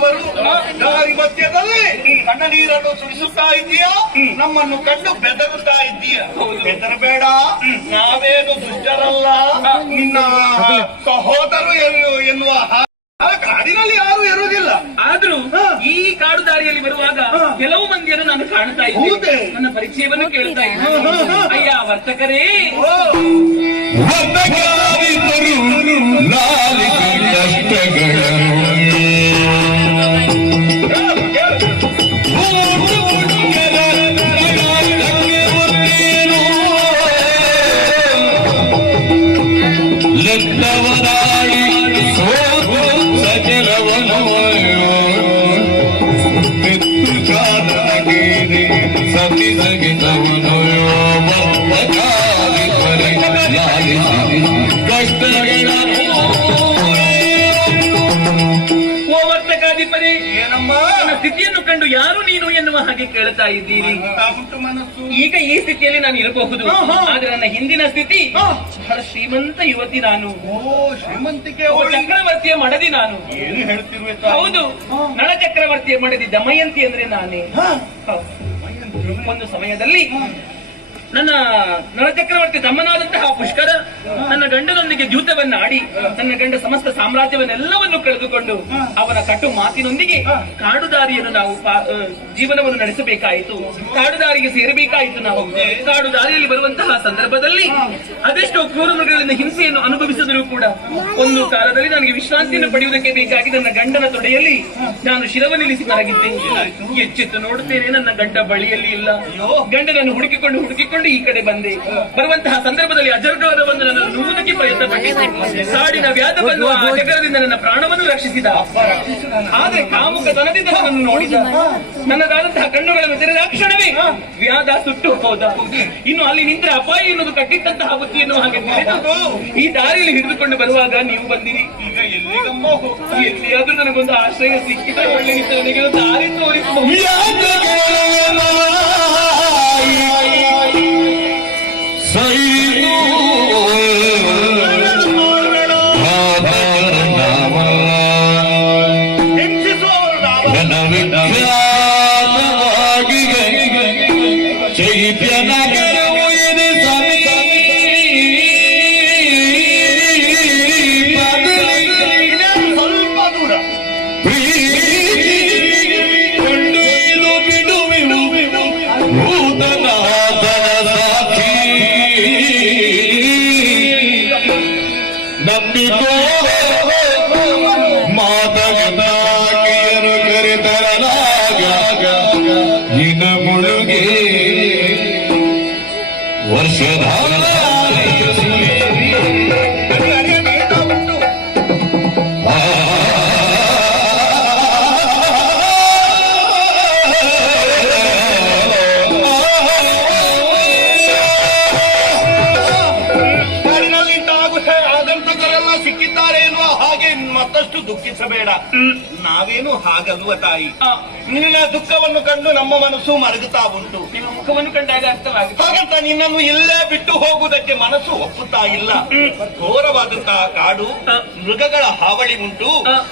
ಎನ್ನುವವರು ದಾರಿ ಮಧ್ಯದಲ್ಲಿ ಕಣ್ಣ ನೀರನ್ನು ಸುರಿಸುತ್ತಾ ಇದೆಯಾ ನಮ್ಮನ್ನು ಕಂಡು ಬೆದರುತ್ತಾ ಇದ್ದೀಯಾ? ಬೆದರಬೇಡ. ನಾವೇನು ದುಷ್ಟರಲ್ಲ. ನಿನ್ನ ಸಹೋದರು ಎನ್ನು- ಎನ್ನುವ ಆ ಕಾಡಿನಲ್ಲಿ ಯಾರು ಇರುವುದಿಲ್ಲ. ಆದ್ರೂ ಈ ಕಾಡು ದಾರಿಯಲ್ಲಿ ಬರುವಾಗ ಕೆಲವು ಮಂದಿಯನ್ನು ನಾನು ಕಾಣ್ತಾ? ಇದ್ದೆ ನನ್ನ ಪರಿಚಯವನ್ನು ಕೇಳ್ತಾ ಇದ್ದೆ ಅಯ್ಯ ವರ್ತಕರೇ ಸ್ಥಿತಿಯನ್ನು ಕಂಡು ಯಾರು ನೀನು ಎನ್ನುವ ಹಾಗೆ ಕೇಳ್ತಾ ಇದ್ದೀರಿ? ಈಗ ಈ ಸ್ಥಿತಿಯಲ್ಲಿ ನಾನು ಇರಬಹುದು. ಆದ್ರೆ ನನ್ನ ಹಿಂದಿನ ಸ್ಥಿತಿ. ಬಹಳ ಶ್ರೀಮಂತ ಯುವತಿ ನಾನು. ಓ ಶ್ರೀಮಂತಿಕೆ ಚಕ್ರವರ್ತಿಯ ಮಡದಿ ನಾನು. ಏನು ಹೇಳ್ತಿರುವೆ ತಾಯಿ? ಹೌದು. ನಳ ಚಕ್ರವರ್ತಿಯ ಮಡದಿ ದಮಯಂತಿ ಅಂದ್ರೆ ನಾನೇ. ಒಂದು ಸಮಯದಲ್ಲಿ ನನ್ನ ನರಚಕ್ರವರ್ತಿ ತಮ್ಮನಾದಂತಹ ಪುಷ್ಕರ ನನ್ನ ಗಂಡನೊಂದಿಗೆ ದ್ಯೂತವನ್ನ ಆಡಿ ನನ್ನ ಗಂಡ ಸಮಸ್ತ ಸಾಮ್ರಾಜ್ಯವನ್ನೆಲ್ಲವನ್ನು ಕಳೆದುಕೊಂಡು ಅವನ ಕಟ್ಟು ಮಾತಿನೊಂದಿಗೆ ಕಾಡುದಾರಿಯನ್ನು ನಾವು ಜೀವನವನ್ನು ನಡೆಸಬೇಕಾಯಿತು. ಕಾಡುದಾರಿಗೆ ಸೇರಬೇಕಾಯಿತು ನಾವು. ಕಾಡು ದಾರಿಯಲ್ಲಿ ಬರುವಂತಹ ಸಂದರ್ಭದಲ್ಲಿ ಅದೆಷ್ಟೋ ಕ್ರೂರಮೃಗಗಳಿಂದ ಹಿಂಸೆಯನ್ನು ಅನುಭವಿಸಿದರೂ ಕೂಡ ಒಂದು ಕಾಲದಲ್ಲಿ ನನಗೆ ವಿಶ್ರಾಂತಿಯನ್ನು ಪಡೆಯುವುದಕ್ಕೆ ಬೇಕಾಗಿ ನನ್ನ ಗಂಡನ ತೊಡೆಯಲ್ಲಿ ನಾನು ಶಿರವನ್ನಿಳಿಸಿ ಮಲಗಿದ್ದೆ. ಎಚ್ಚೆತ್ತು ನೋಡುತ್ತೇನೆ ನನ್ನ ಗಂಡ ಬಳಿಯಲ್ಲಿ ಇಲ್ಲ. ಗಂಡನನ್ನು ಹುಡುಕಿಕೊಂಡು ಹುಡುಕಿಕೊಂಡು ಈ ಕಡೆ ಬಂದೆ. ಬರುವಂತಹ ಸಂದರ್ಭದಲ್ಲಿ ಅಜರ್ಗವನ್ನು ನನ್ನ ನೂಲಕ್ಕೆ ಪ್ರಯತ್ನ ಪಟ್ಟೆ ಸಾಡಿನ ವ್ಯಾಧ ಬಂದು ಆ ಅಜಗರದಿಂದ ನನ್ನ ಪ್ರಾಣವನ್ನು ರಕ್ಷಿಸಿದ ಆದ್ರೆ ಕಾಮುಕ ತನದಿಂದ ನನ್ನನ್ನು ನೋಡಿದ. ನನ್ನದಾದಂತಹ ಕಣ್ಣುಗಳನ್ನು ತೆರೆದ ಕ್ಷಣವೇ ವ್ಯಾದ ಸುಟ್ಟು ಹೋದ. ಇನ್ನು ಅಲ್ಲಿ ನಿಂತರೆ ಅಪಾಯ ಎನ್ನುವುದು ಕಟ್ಟಿಟ್ಟಂತಹ ಬುದ್ಧಿ ಎನ್ನುವ ಹಾಗೆ ಈ ದಾರಿಯಲ್ಲಿ ಹಿಡಿದುಕೊಂಡು ಬರುವಾಗ ನೀವು ಬಂದಿರಿ. ಈಗ ಎಲ್ಲಿಯಾದ್ರೂ ನನಗೊಂದು ಆಶ್ರಯ ಸಿಕ್ಕಿದ ಒಳ್ಳೆ ನನಗೆ ಒಂದು ದಾರಿ ತೋರಿಸಬಹುದು. ವರ್ಷಧಾರ ಆಗಂತಕರೆಲ್ಲ ಸಿಕ್ಕಿದ್ದಾರೆ ಎನ್ನುವ ಹಾಗೆ ಮತ್ತಷ್ಟು ದುಃಖಿಸಬೇಡ. ನಾವೇನು ಹಾಗಲ್ವ ತಾಯಿ? ನಿನ್ನ ದುಃಖವನ್ನು ಕಂಡು ನಮ್ಮ ಮನಸ್ಸು ಮರಗುತ್ತಾ ಉಂಟು. ನಿಮ್ಮ ಮುಖವನ್ನು ಕಂಡಾಗ ಅರ್ಥವಾಗುತ್ತೆ ಹಾಗಂತ ನಿನ್ನನ್ನು ಇಲ್ಲೇ ಬಿಟ್ಟು ಹೋಗುವುದಕ್ಕೆ ಮನಸ್ಸು ಒಪ್ಪುತ್ತಾ ಇಲ್ಲ. ಘೋರವಾದಂತಹ ಕಾಡು ಮೃಗಗಳ ಹಾವಳಿ ಉಂಟು.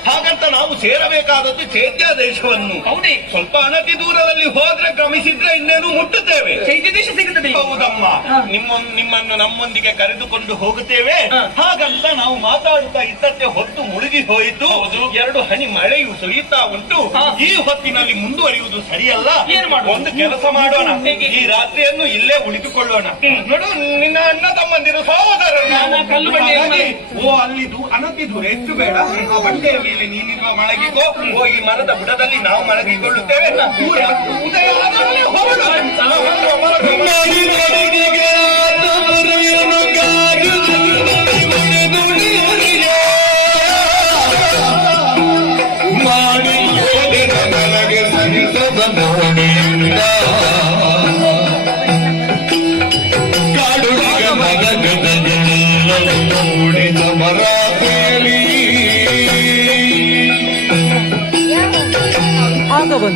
ಹಾಗಂತ ನಾವು ಸೇರಬೇಕಾದದ್ದು ಚೈತ್ಯ ದೇಶವನ್ನು. ಹೌದೇ. ಸ್ವಲ್ಪ ಅನತಿ ದೂರದಲ್ಲಿ ಹೋದ್ರೆ ಕ್ರಮಿಸಿದ್ರೆ ಇನ್ನೇನು ಮುಟ್ಟುತ್ತೇವೆ? ಚೈತ್ಯ ದೇಶ ಸಿಗುತ್ತದೆ. ಹೌದಮ್ಮ. ನಿಮ್ಮ ನಿಮ್ಮನ್ನು ನಮ್ಮೊಂದಿಗೆ ಕರೆದುಕೊಂಡು ಹೋಗುತ್ತೇವೆ. ಹ. ಹಾಗಂತ ನಾವು ಮಾತಾಡುತ್ತಾ ಇದ್ದಕ್ಕೆ ಹೊತ್ತು ಮುಳುಗಿ ಹೋಯಿತು ಎರಡು ಹನಿ ಮಳೆಯು ಸುರಿಯುತ್ತಾ ಉಂಟು ಈ ಹೊತ್ತಿನಲ್ಲಿ ಮುಂದುವರಿಯುವುದು ಸರಿಯಲ್ಲ ಏನು ಮಾಡುವ? ಒಂದು ಕೆಲಸ ಮಾಡೋಣ ಈ ರಾತ್ರಿಯನ್ನು ಇಲ್ಲೇ ಉಳಿದುಕೊಳ್ಳೋಣ ನೋಡು ನಿನ್ನ ಅಣ್ಣ ತಮ್ಮಂದಿರು ಮೇಲೆ- ಓ ಅಲ್ಲಿದು ಅನತಿದು ಹೆಚ್ಚು ಬೇಡ ಆ ಬಂಡೆಯ ಮೇಲೆ ನೀನಿರುವ ಮಳಗಿಗೋ ಓ ಈ ಮರದ ಬುಡದಲ್ಲಿ ನಾವು ಮಳಗಿಕೊಳ್ಳುತ್ತೇವೆ ಉದಯ ಹೊರಡು. তখন